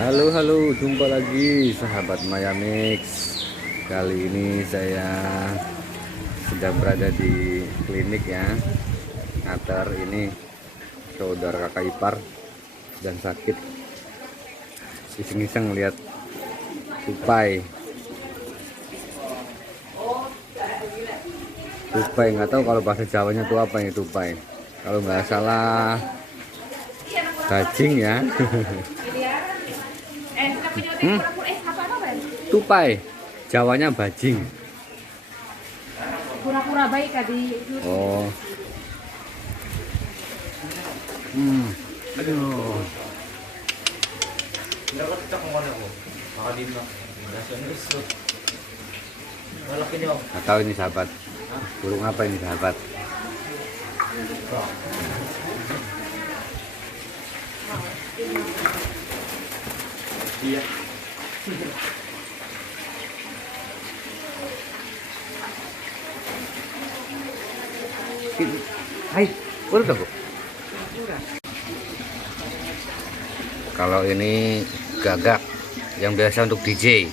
Halo, jumpa lagi sahabat Maya Mix. Kali ini saya sedang berada di klinik ya. Ngantar ini saudara kakak ipar dan sakit. Iseng-iseng lihat tupai. Tupai nggak tahu kalau bahasa Jawanya itu apa ini tupai. Kalau nggak salah bajing ya. Tupai, Jawanya bajing. Pura-pura baik tadi. Oh. Aduh. Nggak tahu ini sahabat. Burung apa ini sahabat? Iya. Hai, udah Bu. Kalau ini gagak yang biasa untuk DJ.